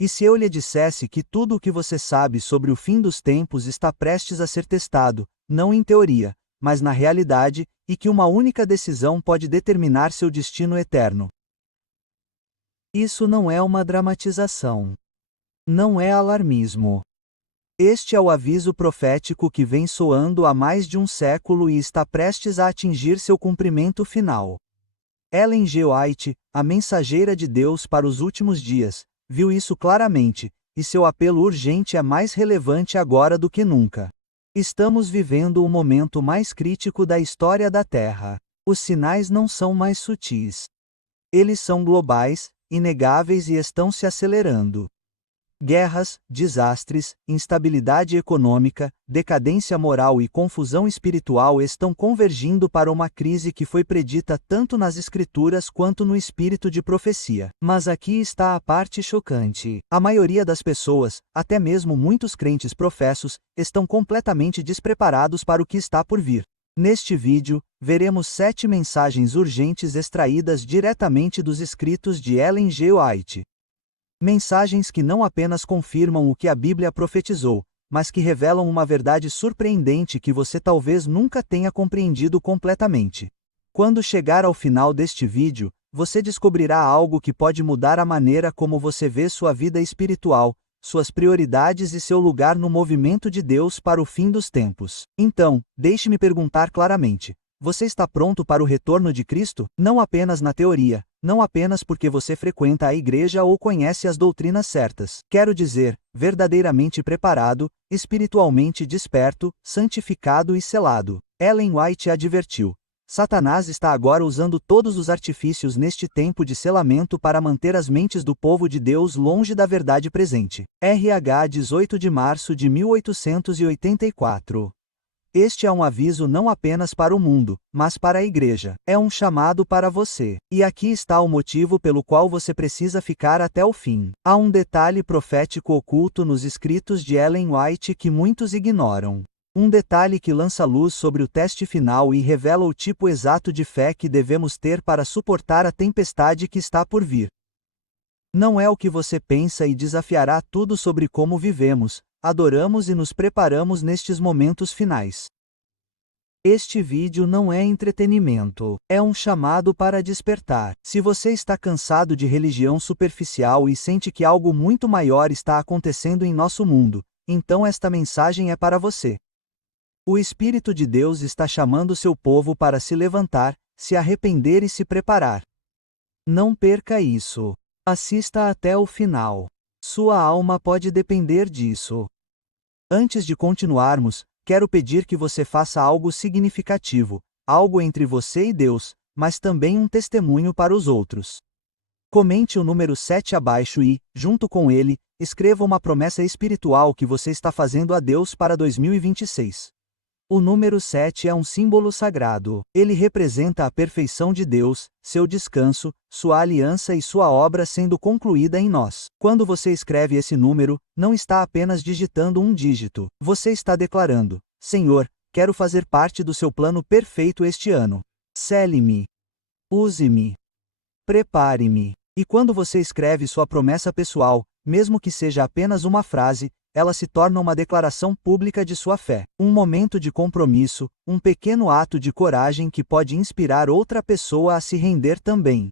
E se eu lhe dissesse que tudo o que você sabe sobre o fim dos tempos está prestes a ser testado, não em teoria, mas na realidade, e que uma única decisão pode determinar seu destino eterno? Isso não é uma dramatização. Não é alarmismo. Este é o aviso profético que vem soando há mais de um século e está prestes a atingir seu cumprimento final. Ellen G. White, a mensageira de Deus para os últimos dias, viu isso claramente, e seu apelo urgente é mais relevante agora do que nunca. Estamos vivendo o momento mais crítico da história da Terra. Os sinais não são mais sutis. Eles são globais, inegáveis e estão se acelerando. Guerras, desastres, instabilidade econômica, decadência moral e confusão espiritual estão convergindo para uma crise que foi predita tanto nas Escrituras quanto no espírito de profecia. Mas aqui está a parte chocante. A maioria das pessoas, até mesmo muitos crentes professos, estão completamente despreparados para o que está por vir. Neste vídeo, veremos 7 mensagens urgentes extraídas diretamente dos escritos de Ellen G. White. Mensagens que não apenas confirmam o que a Bíblia profetizou, mas que revelam uma verdade surpreendente que você talvez nunca tenha compreendido completamente. Quando chegar ao final deste vídeo, você descobrirá algo que pode mudar a maneira como você vê sua vida espiritual, suas prioridades e seu lugar no movimento de Deus para o fim dos tempos. Então, deixe-me perguntar claramente: você está pronto para o retorno de Cristo? Não apenas na teoria, não apenas porque você frequenta a igreja ou conhece as doutrinas certas. Quero dizer, verdadeiramente preparado, espiritualmente desperto, santificado e selado. Ellen White advertiu: Satanás está agora usando todos os artifícios neste tempo de selamento para manter as mentes do povo de Deus longe da verdade presente. RH 18 de março de 1884. Este é um aviso não apenas para o mundo, mas para a igreja. É um chamado para você. E aqui está o motivo pelo qual você precisa ficar até o fim. Há um detalhe profético oculto nos escritos de Ellen White que muitos ignoram. Um detalhe que lança luz sobre o teste final e revela o tipo exato de fé que devemos ter para suportar a tempestade que está por vir. Não é o que você pensa e desafiará tudo sobre como vivemos, adoramos e nos preparamos nestes momentos finais. Este vídeo não é entretenimento, é um chamado para despertar. Se você está cansado de religião superficial e sente que algo muito maior está acontecendo em nosso mundo, então esta mensagem é para você. O Espírito de Deus está chamando seu povo para se levantar, se arrepender e se preparar. Não perca isso. Assista até o final. Sua alma pode depender disso. Antes de continuarmos, quero pedir que você faça algo significativo, algo entre você e Deus, mas também um testemunho para os outros. Comente o número 7 abaixo e, junto com ele, escreva uma promessa espiritual que você está fazendo a Deus para 2026. O número 7 é um símbolo sagrado. Ele representa a perfeição de Deus, seu descanso, sua aliança e sua obra sendo concluída em nós. Quando você escreve esse número, não está apenas digitando um dígito. Você está declarando: Senhor, quero fazer parte do seu plano perfeito este ano. Sele-me. Use-me. Prepare-me. E quando você escreve sua promessa pessoal, mesmo que seja apenas uma frase, ela se torna uma declaração pública de sua fé. Um momento de compromisso, um pequeno ato de coragem que pode inspirar outra pessoa a se render também.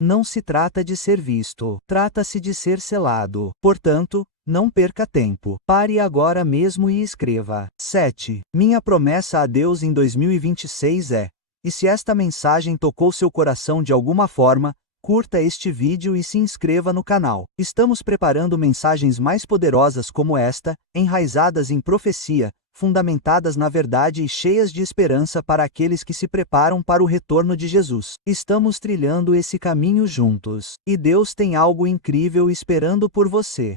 Não se trata de ser visto, trata-se de ser selado. Portanto, não perca tempo. Pare agora mesmo e escreva. 7. Minha promessa a Deus em 2026 é: e se esta mensagem tocou seu coração de alguma forma, curta este vídeo e se inscreva no canal. Estamos preparando mensagens mais poderosas como esta, enraizadas em profecia, fundamentadas na verdade e cheias de esperança para aqueles que se preparam para o retorno de Jesus. Estamos trilhando esse caminho juntos, e Deus tem algo incrível esperando por você.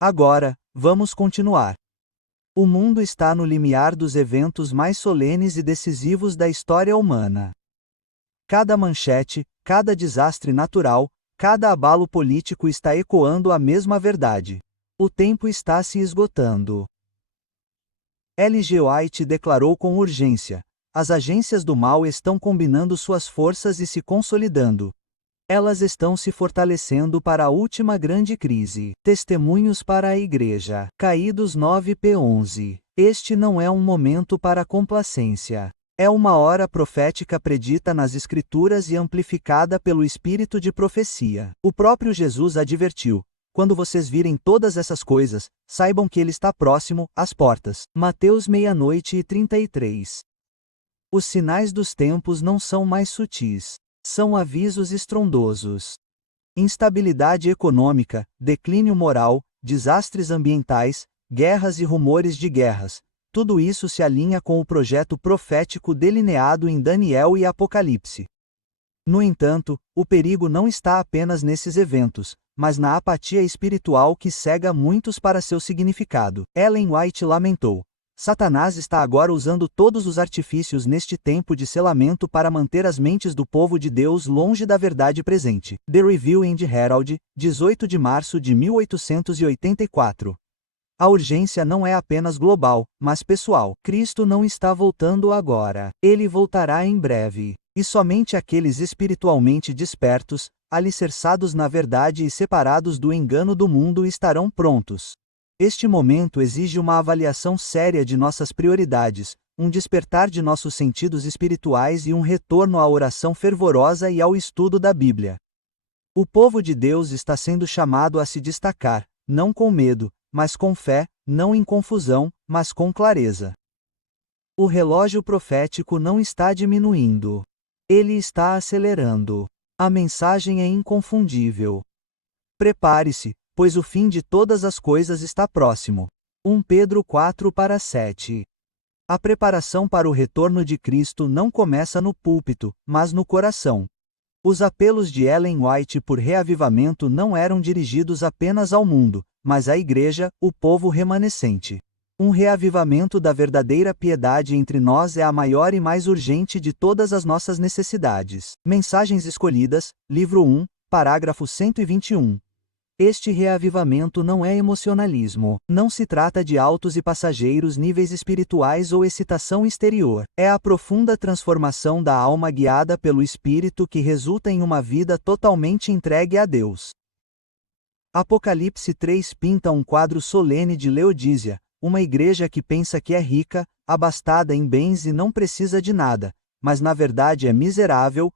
Agora, vamos continuar. O mundo está no limiar dos eventos mais solenes e decisivos da história humana. Cada manchete, cada desastre natural, cada abalo político está ecoando a mesma verdade. O tempo está se esgotando. Ellen G. White declarou com urgência: as agências do mal estão combinando suas forças e se consolidando. Elas estão se fortalecendo para a última grande crise. Testemunhos para a Igreja. Caídos 9p11. Este não é um momento para complacência. É uma hora profética predita nas Escrituras e amplificada pelo Espírito de profecia. O próprio Jesus advertiu: quando vocês virem todas essas coisas, saibam que ele está próximo, às portas. Mateus 00:33. Os sinais dos tempos não são mais sutis. São avisos estrondosos. Instabilidade econômica, declínio moral, desastres ambientais, guerras e rumores de guerras. Tudo isso se alinha com o projeto profético delineado em Daniel e Apocalipse. No entanto, o perigo não está apenas nesses eventos, mas na apatia espiritual que cega muitos para seu significado. Ellen White lamentou: Satanás está agora usando todos os artifícios neste tempo de selamento para manter as mentes do povo de Deus longe da verdade presente. The Review and Herald, 18 de março de 1884. A urgência não é apenas global, mas pessoal. Cristo não está voltando agora. Ele voltará em breve. E somente aqueles espiritualmente despertos, alicerçados na verdade e separados do engano do mundo estarão prontos. Este momento exige uma avaliação séria de nossas prioridades, um despertar de nossos sentidos espirituais e um retorno à oração fervorosa e ao estudo da Bíblia. O povo de Deus está sendo chamado a se destacar, não com medo, mas com fé, não em confusão, mas com clareza. O relógio profético não está diminuindo. Ele está acelerando. A mensagem é inconfundível. Prepare-se, pois o fim de todas as coisas está próximo. 1 Pedro 4:7. A preparação para o retorno de Cristo não começa no púlpito, mas no coração. Os apelos de Ellen White por reavivamento não eram dirigidos apenas ao mundo, mas à Igreja, o povo remanescente. Um reavivamento da verdadeira piedade entre nós é a maior e mais urgente de todas as nossas necessidades. Mensagens Escolhidas, livro 1, parágrafo 121. Este reavivamento não é emocionalismo, não se trata de altos e passageiros níveis espirituais ou excitação exterior. É a profunda transformação da alma guiada pelo Espírito que resulta em uma vida totalmente entregue a Deus. Apocalipse 3 pinta um quadro solene de Laodícia, uma igreja que pensa que é rica, abastada em bens e não precisa de nada, mas na verdade é miserável,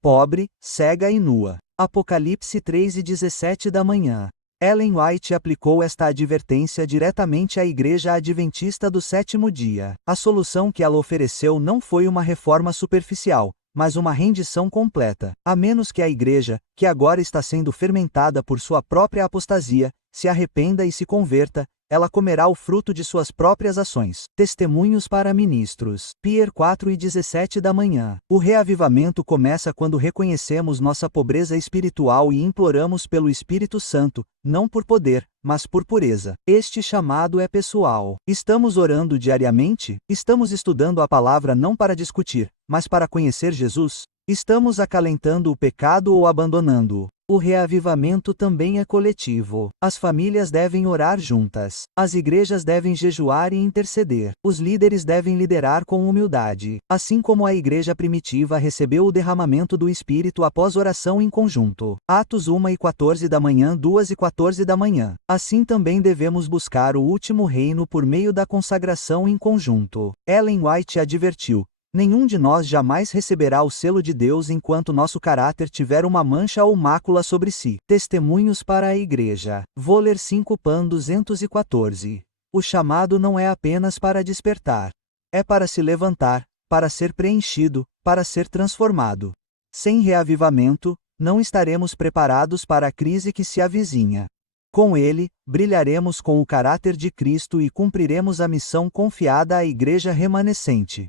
pobre, cega e nua. Apocalipse 3:17 da manhã. Ellen White aplicou esta advertência diretamente à Igreja Adventista do Sétimo Dia. A solução que ela ofereceu não foi uma reforma superficial, mas uma rendição completa. A menos que a Igreja, que agora está sendo fermentada por sua própria apostasia, se arrependa e se converta, ela comerá o fruto de suas próprias ações. Testemunhos para ministros. Pier 4:17 da manhã. O reavivamento começa quando reconhecemos nossa pobreza espiritual e imploramos pelo Espírito Santo, não por poder, mas por pureza. Este chamado é pessoal. Estamos orando diariamente? Estamos estudando a palavra não para discutir, mas para conhecer Jesus? Estamos acalentando o pecado ou abandonando-o? O reavivamento também é coletivo. As famílias devem orar juntas. As igrejas devem jejuar e interceder. Os líderes devem liderar com humildade. Assim como a igreja primitiva recebeu o derramamento do Espírito após oração em conjunto. Atos 1:14 da manhã, 2:14 da manhã. Assim também devemos buscar o último reino por meio da consagração em conjunto. Ellen White advertiu: nenhum de nós jamais receberá o selo de Deus enquanto nosso caráter tiver uma mancha ou mácula sobre si. Testemunhos para a Igreja. Voller 5 Pan 214. O chamado não é apenas para despertar. É para se levantar, para ser preenchido, para ser transformado. Sem reavivamento, não estaremos preparados para a crise que se avizinha. Com ele, brilharemos com o caráter de Cristo e cumpriremos a missão confiada à Igreja remanescente.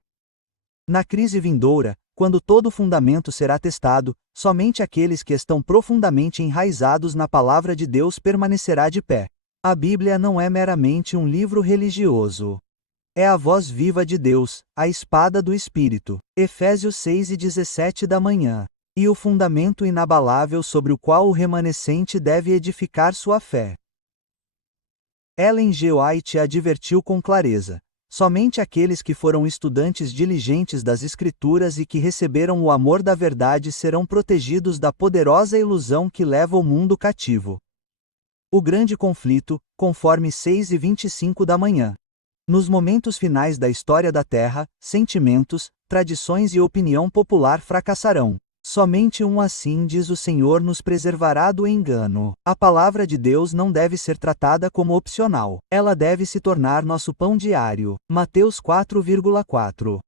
Na crise vindoura, quando todo fundamento será testado, somente aqueles que estão profundamente enraizados na palavra de Deus permanecerá de pé. A Bíblia não é meramente um livro religioso. É a voz viva de Deus, a espada do Espírito. Efésios 6:17 da manhã. E o fundamento inabalável sobre o qual o remanescente deve edificar sua fé. Ellen G. White advertiu com clareza: Somente aqueles que foram estudantes diligentes das Escrituras e que receberam o amor da verdade serão protegidos da poderosa ilusão que leva o mundo cativo. O grande conflito, conforme 6:25 da manhã. Nos momentos finais da história da Terra, sentimentos, tradições e opinião popular fracassarão. Somente assim diz o Senhor nos preservará do engano. A palavra de Deus não deve ser tratada como opcional. Ela deve se tornar nosso pão diário. Mateus 4,4.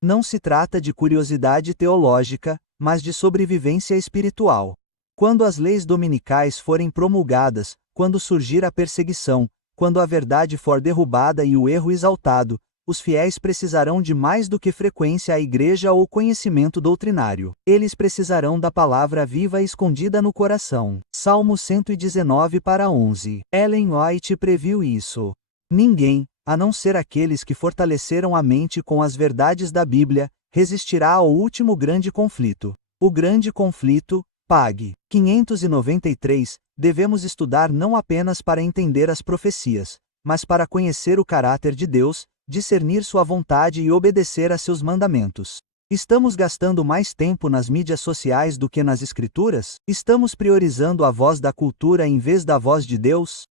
Não se trata de curiosidade teológica, mas de sobrevivência espiritual. Quando as leis dominicais forem promulgadas, quando surgir a perseguição, quando a verdade for derrubada e o erro exaltado, os fiéis precisarão de mais do que frequência à igreja ou conhecimento doutrinário. Eles precisarão da palavra viva escondida no coração. Salmo 119:11. Ellen White previu isso. Ninguém, a não ser aqueles que fortaleceram a mente com as verdades da Bíblia, resistirá ao último grande conflito. O grande conflito, PAG. 593, devemos estudar não apenas para entender as profecias, mas para conhecer o caráter de Deus, discernir sua vontade e obedecer a seus mandamentos. Estamos gastando mais tempo nas mídias sociais do que nas Escrituras? Estamos priorizando a voz da cultura em vez da voz de Deus?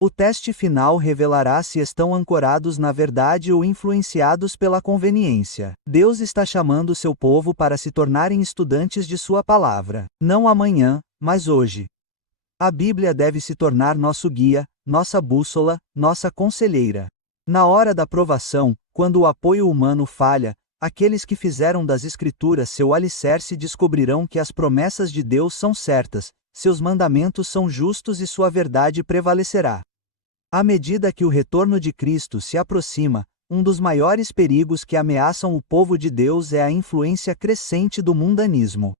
O teste final revelará se estão ancorados na verdade ou influenciados pela conveniência. Deus está chamando seu povo para se tornarem estudantes de sua palavra. Não amanhã, mas hoje. A Bíblia deve se tornar nosso guia, nossa bússola, nossa conselheira. Na hora da provação, quando o apoio humano falha, aqueles que fizeram das Escrituras seu alicerce descobrirão que as promessas de Deus são certas, seus mandamentos são justos e sua verdade prevalecerá. À medida que o retorno de Cristo se aproxima, um dos maiores perigos que ameaçam o povo de Deus é a influência crescente do mundanismo.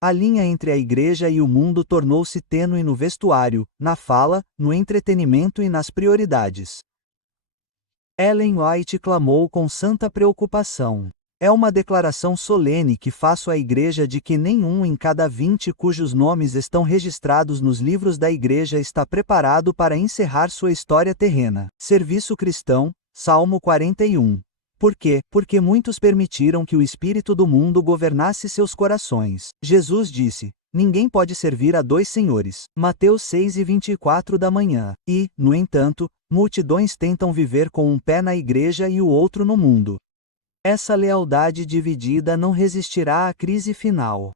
A linha entre a igreja e o mundo tornou-se tênue no vestuário, na fala, no entretenimento e nas prioridades. Ellen White clamou com santa preocupação. É uma declaração solene que faço à igreja de que nenhum em cada 20 cujos nomes estão registrados nos livros da igreja está preparado para encerrar sua história terrena. Serviço cristão, Salmo 41. Por quê? Porque muitos permitiram que o espírito do mundo governasse seus corações. Jesus disse: ninguém pode servir a dois senhores. Mateus 6:24 da manhã. E, no entanto, multidões tentam viver com um pé na igreja e o outro no mundo. Essa lealdade dividida não resistirá à crise final.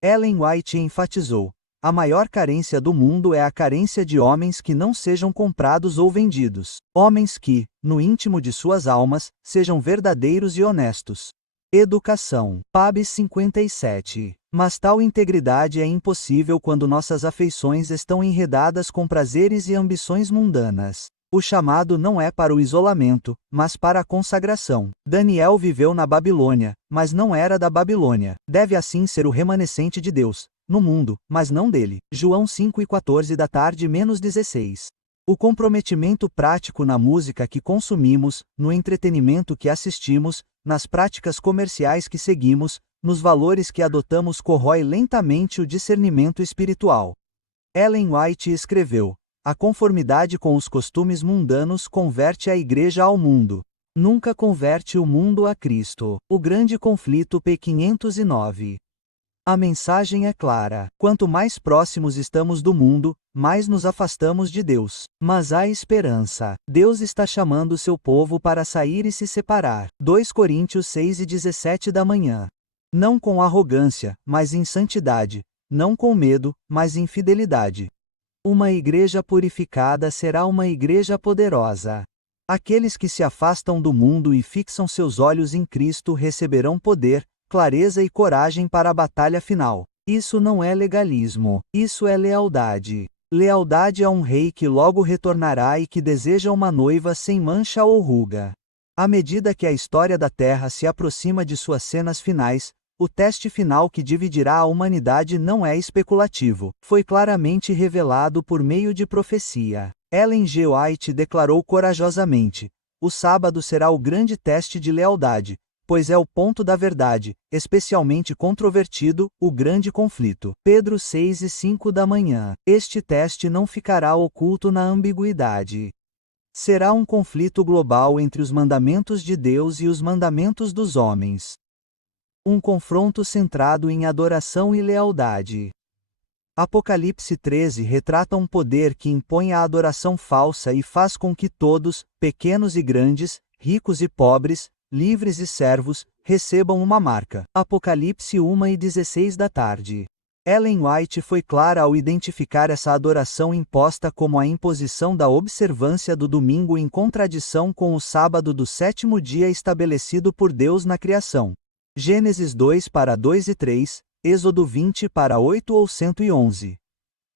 Ellen White enfatizou: a maior carência do mundo é a carência de homens que não sejam comprados ou vendidos. Homens que, no íntimo de suas almas, sejam verdadeiros e honestos. Educação. PAB 57. Mas tal integridade é impossível quando nossas afeições estão enredadas com prazeres e ambições mundanas. O chamado não é para o isolamento, mas para a consagração. Daniel viveu na Babilônia, mas não era da Babilônia. Deve assim ser o remanescente de Deus, no mundo, mas não dele. João 5:14 da tarde -16. O comprometimento prático na música que consumimos, no entretenimento que assistimos, nas práticas comerciais que seguimos, nos valores que adotamos corrói lentamente o discernimento espiritual. Ellen White escreveu: a conformidade com os costumes mundanos converte a igreja ao mundo. Nunca converte o mundo a Cristo. O grande conflito P509. A mensagem é clara. Quanto mais próximos estamos do mundo, mais nos afastamos de Deus. Mas há esperança. Deus está chamando seu povo para sair e se separar. 2 Coríntios 6:17 da manhã. Não com arrogância, mas em santidade. Não com medo, mas em fidelidade. Uma igreja purificada será uma igreja poderosa. Aqueles que se afastam do mundo e fixam seus olhos em Cristo receberão poder, clareza e coragem para a batalha final. Isso não é legalismo, isso é lealdade. Lealdade a um rei que logo retornará e que deseja uma noiva sem mancha ou ruga. À medida que a história da Terra se aproxima de suas cenas finais, o teste final que dividirá a humanidade não é especulativo, foi claramente revelado por meio de profecia. Ellen G. White declarou corajosamente: o sábado será o grande teste de lealdade, pois é o ponto da verdade, especialmente controvertido, o grande conflito. Pedro 6:5 da manhã. Este teste não ficará oculto na ambiguidade. Será um conflito global entre os mandamentos de Deus e os mandamentos dos homens. Um confronto centrado em adoração e lealdade. Apocalipse 13 retrata um poder que impõe a adoração falsa e faz com que todos, pequenos e grandes, ricos e pobres, livres e servos, recebam uma marca. Apocalipse 1:16 da tarde. Ellen White foi clara ao identificar essa adoração imposta como a imposição da observância do domingo em contradição com o sábado do sétimo dia estabelecido por Deus na criação. Gênesis 2:2 e 3, Êxodo 20:8 ou 111.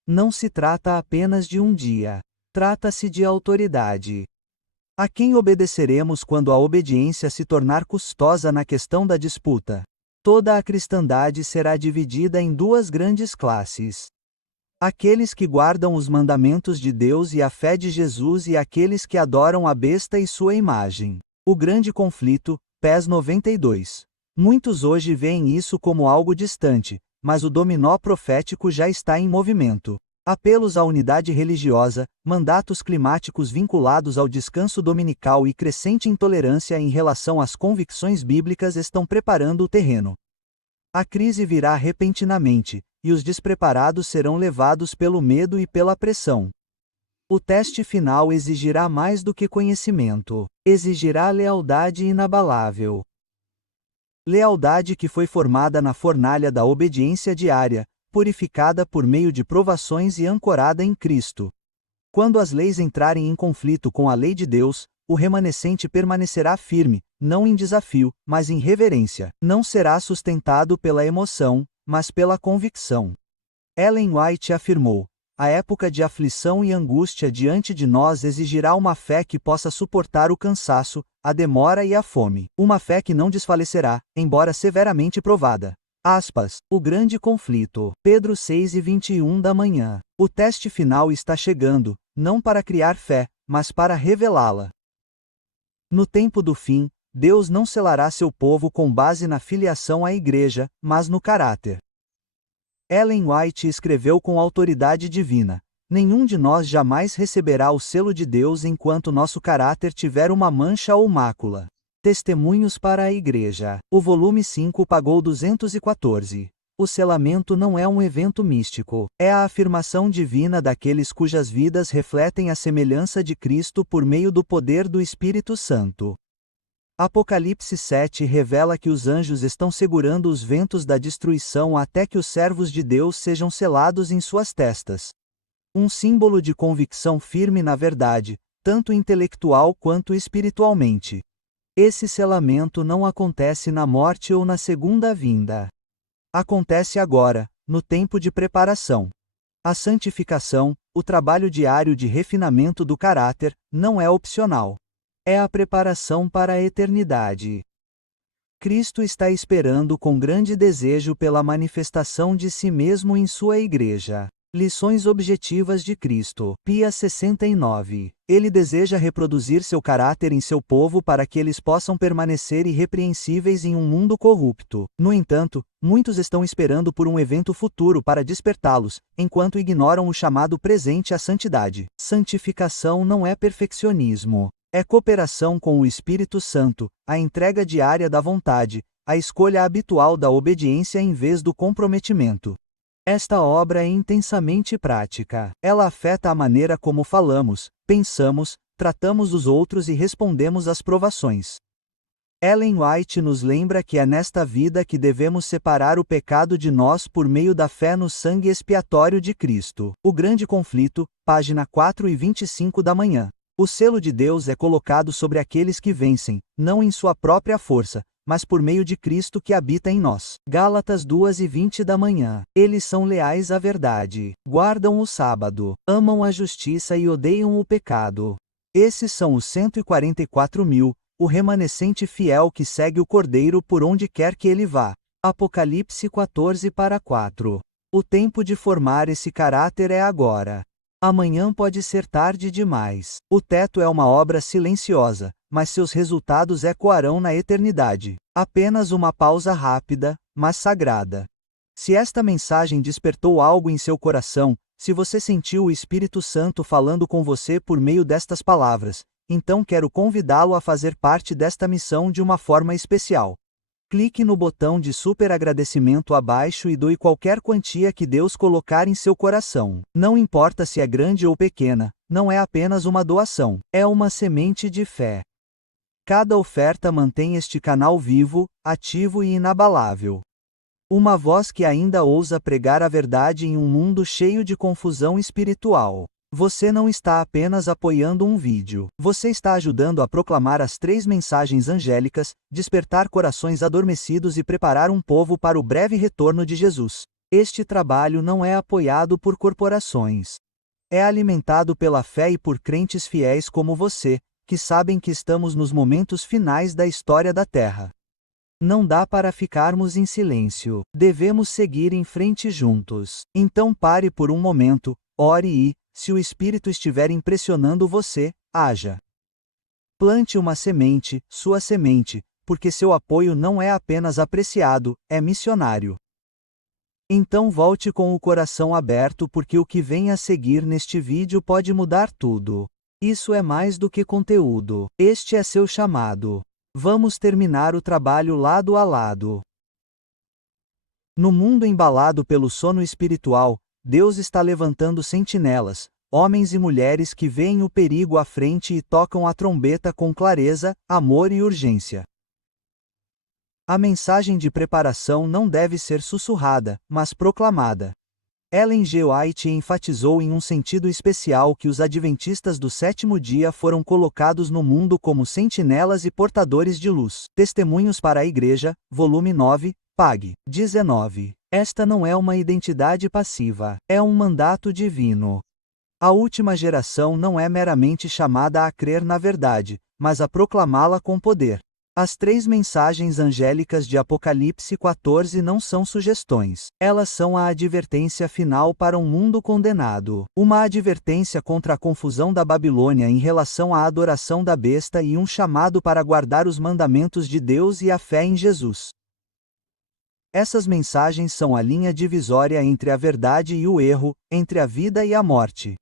Não se trata apenas de um dia. Trata-se de autoridade. A quem obedeceremos quando a obediência se tornar custosa na questão da disputa? Toda a cristandade será dividida em duas grandes classes. Aqueles que guardam os mandamentos de Deus e a fé de Jesus e aqueles que adoram a besta e sua imagem. O grande conflito, Pés 92. Muitos hoje veem isso como algo distante, mas o dominó profético já está em movimento. Apelos à unidade religiosa, mandatos climáticos vinculados ao descanso dominical e crescente intolerância em relação às convicções bíblicas estão preparando o terreno. A crise virá repentinamente, e os despreparados serão levados pelo medo e pela pressão. O teste final exigirá mais do que conhecimento, exigirá lealdade inabalável. Lealdade que foi formada na fornalha da obediência diária, purificada por meio de provações e ancorada em Cristo. Quando as leis entrarem em conflito com a lei de Deus, o remanescente permanecerá firme, não em desafio, mas em reverência. Não será sustentado pela emoção, mas pela convicção. Ellen White afirmou: a época de aflição e angústia diante de nós exigirá uma fé que possa suportar o cansaço, a demora e a fome. Uma fé que não desfalecerá, embora severamente provada. O grande conflito. Pedro 6:21 da manhã. O teste final está chegando, não para criar fé, mas para revelá-la. No tempo do fim, Deus não selará seu povo com base na filiação à igreja, mas no caráter. Ellen White escreveu com autoridade divina: nenhum de nós jamais receberá o selo de Deus enquanto nosso caráter tiver uma mancha ou mácula. Testemunhos para a Igreja. O volume 5 pagou 214. O selamento não é um evento místico, é a afirmação divina daqueles cujas vidas refletem a semelhança de Cristo por meio do poder do Espírito Santo. Apocalipse 7 revela que os anjos estão segurando os ventos da destruição até que os servos de Deus sejam selados em suas testas. Um símbolo de convicção firme na verdade, tanto intelectual quanto espiritualmente. Esse selamento não acontece na morte ou na segunda vinda. Acontece agora, no tempo de preparação. A santificação, o trabalho diário de refinamento do caráter, não é opcional. É a preparação para a eternidade. Cristo está esperando com grande desejo pela manifestação de si mesmo em sua igreja. Lições objetivas de Cristo. Pia 69. Ele deseja reproduzir seu caráter em seu povo para que eles possam permanecer irrepreensíveis em um mundo corrupto. No entanto, muitos estão esperando por um evento futuro para despertá-los, enquanto ignoram o chamado presente à santidade. Santificação não é perfeccionismo. É cooperação com o Espírito Santo, a entrega diária da vontade, a escolha habitual da obediência em vez do comprometimento. Esta obra é intensamente prática. Ela afeta a maneira como falamos, pensamos, tratamos os outros e respondemos às provações. Ellen White nos lembra que é nesta vida que devemos separar o pecado de nós por meio da fé no sangue expiatório de Cristo. O grande conflito, página 4:25 da manhã. O selo de Deus é colocado sobre aqueles que vencem, não em sua própria força, mas por meio de Cristo que habita em nós. Gálatas 2:20 da manhã. Eles são leais à verdade, guardam o sábado, amam a justiça e odeiam o pecado. Esses são os 144.000, o remanescente fiel que segue o Cordeiro por onde quer que ele vá. Apocalipse 14:4. O tempo de formar esse caráter é agora. Amanhã pode ser tarde demais. O teto é uma obra silenciosa, mas seus resultados ecoarão na eternidade. Apenas uma pausa rápida, mas sagrada. Se esta mensagem despertou algo em seu coração, se você sentiu o Espírito Santo falando com você por meio destas palavras, então quero convidá-lo a fazer parte desta missão de uma forma especial. Clique no botão de super agradecimento abaixo e doe qualquer quantia que Deus colocar em seu coração. Não importa se é grande ou pequena, não é apenas uma doação, é uma semente de fé. Cada oferta mantém este canal vivo, ativo e inabalável. Uma voz que ainda ousa pregar a verdade em um mundo cheio de confusão espiritual. Você não está apenas apoiando um vídeo. Você está ajudando a proclamar as 3 mensagens angélicas, despertar corações adormecidos e preparar um povo para o breve retorno de Jesus. Este trabalho não é apoiado por corporações. É alimentado pela fé e por crentes fiéis como você, que sabem que estamos nos momentos finais da história da Terra. Não dá para ficarmos em silêncio. Devemos seguir em frente juntos. Então pare por um momento, ore e, se o Espírito estiver impressionando você, haja. Plante uma semente, sua semente, porque seu apoio não é apenas apreciado, é missionário. Então volte com o coração aberto porque o que vem a seguir neste vídeo pode mudar tudo. Isso é mais do que conteúdo. Este é seu chamado. Vamos terminar o trabalho lado a lado. No mundo embalado pelo sono espiritual, Deus está levantando sentinelas, homens e mulheres que veem o perigo à frente e tocam a trombeta com clareza, amor e urgência. A mensagem de preparação não deve ser sussurrada, mas proclamada. Ellen G. White enfatizou em um sentido especial que os adventistas do 7º dia foram colocados no mundo como sentinelas e portadores de luz. Testemunhos para a Igreja, volume 9, Pag. 19. Esta não é uma identidade passiva, é um mandato divino. A última geração não é meramente chamada a crer na verdade, mas a proclamá-la com poder. As 3 mensagens angélicas de Apocalipse 14 não são sugestões. Elas são a advertência final para um mundo condenado. Uma advertência contra a confusão da Babilônia em relação à adoração da besta e um chamado para guardar os mandamentos de Deus e a fé em Jesus. Essas mensagens são a linha divisória entre a verdade e o erro, entre a vida e a morte.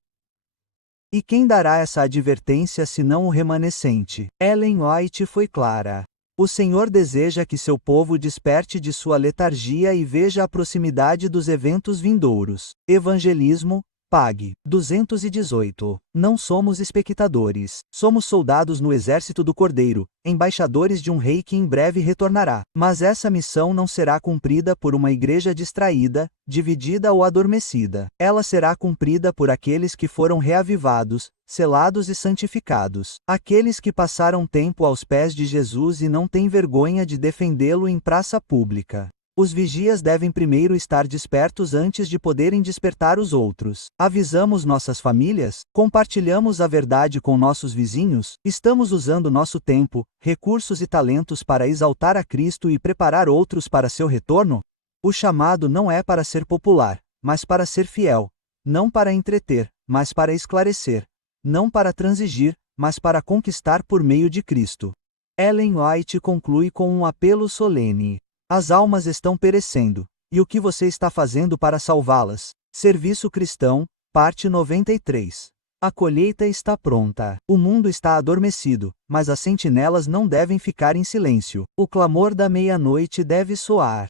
E quem dará essa advertência senão o remanescente? Ellen White foi clara. O Senhor deseja que seu povo desperte de sua letargia e veja a proximidade dos eventos vindouros. Evangelismo, Pag. 218. Não somos espectadores. Somos soldados no exército do Cordeiro, embaixadores de um rei que em breve retornará. Mas essa missão não será cumprida por uma igreja distraída, dividida ou adormecida. Ela será cumprida por aqueles que foram reavivados, selados e santificados. Aqueles que passaram tempo aos pés de Jesus e não têm vergonha de defendê-lo em praça pública. Os vigias devem primeiro estar despertos antes de poderem despertar os outros. Avisamos nossas famílias? Compartilhamos a verdade com nossos vizinhos? Estamos usando nosso tempo, recursos e talentos para exaltar a Cristo e preparar outros para seu retorno? O chamado não é para ser popular, mas para ser fiel. Não para entreter, mas para esclarecer. Não para transigir, mas para conquistar por meio de Cristo. Ellen White conclui com um apelo solene. As almas estão perecendo, e o que você está fazendo para salvá-las? Serviço Cristão, parte 93. A colheita está pronta. O mundo está adormecido, mas as sentinelas não devem ficar em silêncio. O clamor da meia-noite deve soar.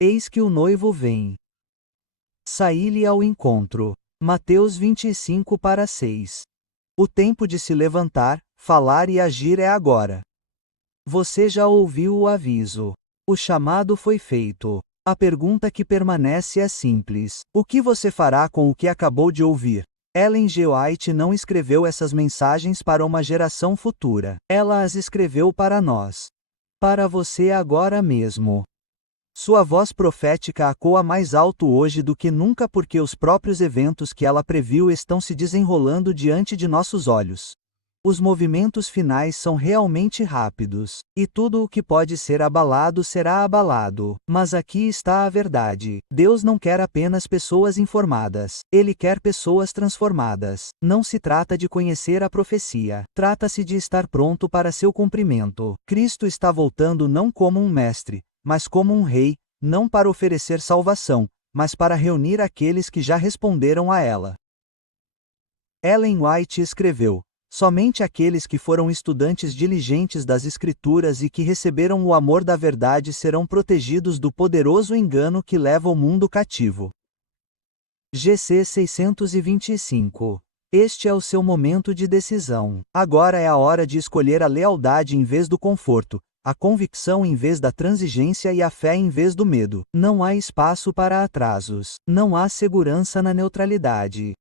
Eis que o noivo vem. Saí-lhe ao encontro. Mateus 25:6. O tempo de se levantar, falar e agir é agora. Você já ouviu o aviso. O chamado foi feito. A pergunta que permanece é simples: o que você fará com o que acabou de ouvir? Ellen G. White não escreveu essas mensagens para uma geração futura. Ela as escreveu para nós. Para você agora mesmo. Sua voz profética ecoa mais alto hoje do que nunca porque os próprios eventos que ela previu estão se desenrolando diante de nossos olhos. Os movimentos finais são realmente rápidos, e tudo o que pode ser abalado será abalado. Mas aqui está a verdade. Deus não quer apenas pessoas informadas. Ele quer pessoas transformadas. Não se trata de conhecer a profecia. Trata-se de estar pronto para seu cumprimento. Cristo está voltando não como um mestre, mas como um rei, não para oferecer salvação, mas para reunir aqueles que já responderam a ela. Ellen White escreveu: Somente aqueles que foram estudantes diligentes das Escrituras e que receberam o amor da verdade serão protegidos do poderoso engano que leva o mundo cativo. GC 625. Este é o seu momento de decisão. Agora é a hora de escolher a lealdade em vez do conforto, a convicção em vez da transigência e a fé em vez do medo. Não há espaço para atrasos. Não há segurança na neutralidade.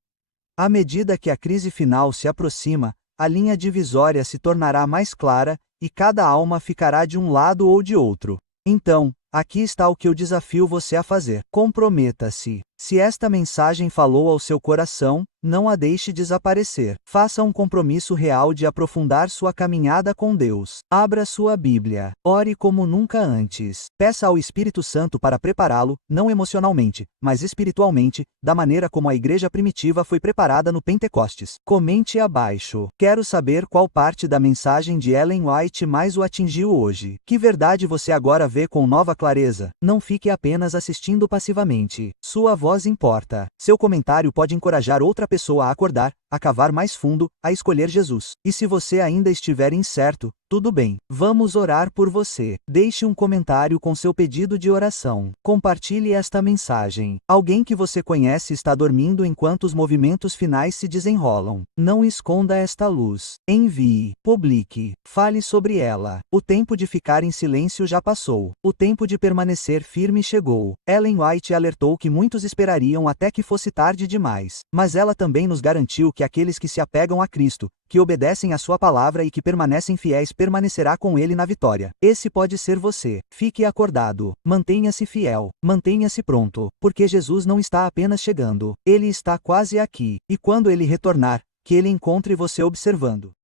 À medida que a crise final se aproxima, a linha divisória se tornará mais clara, e cada alma ficará de um lado ou de outro. Então, aqui está o que eu desafio você a fazer. Comprometa-se. Se esta mensagem falou ao seu coração, não a deixe desaparecer. Faça um compromisso real de aprofundar sua caminhada com Deus. Abra sua Bíblia. Ore como nunca antes. Peça ao Espírito Santo para prepará-lo, não emocionalmente, mas espiritualmente, da maneira como a igreja primitiva foi preparada no Pentecostes. Comente abaixo. Quero saber qual parte da mensagem de Ellen White mais o atingiu hoje. Que verdade você agora vê com nova clareza? Não fique apenas assistindo passivamente. Sua voz importa. Seu comentário pode encorajar outra pessoa a acordar, a cavar mais fundo, a escolher Jesus. E se você ainda estiver incerto, tudo bem. Vamos orar por você. Deixe um comentário com seu pedido de oração. Compartilhe esta mensagem. Alguém que você conhece está dormindo enquanto os movimentos finais se desenrolam. Não esconda esta luz. Envie. Publique. Fale sobre ela. O tempo de ficar em silêncio já passou. O tempo de permanecer firme chegou. Ellen White alertou que muitos esperariam até que fosse tarde demais. Mas ela também nos garantiu que aqueles que se apegam a Cristo, que obedecem à sua palavra e que permanecem fiéis permanecerá com ele na vitória. Esse pode ser você. Fique acordado. Mantenha-se fiel. Mantenha-se pronto. Porque Jesus não está apenas chegando. Ele está quase aqui. E quando ele retornar, que ele encontre você observando.